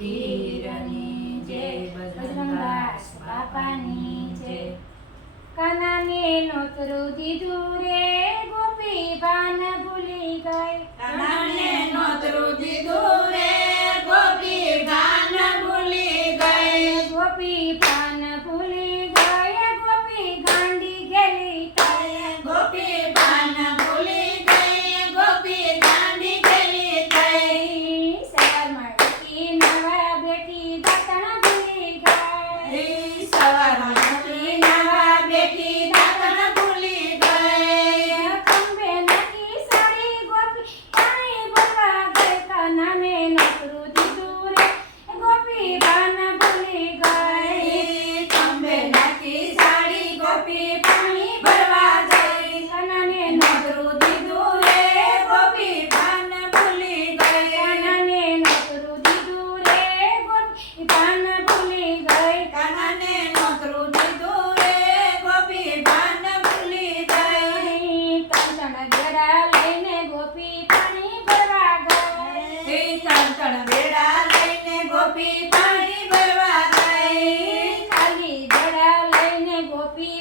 વીરની જય બજરંગદાસ બાપાની જય કનાને નોતરું દીધું રે ગોપી બાન ભૂલી ગઈ. કનાને નોતરું દીધું રે ગોપી બાન ભૂલી ગઈ. ગોપી Copy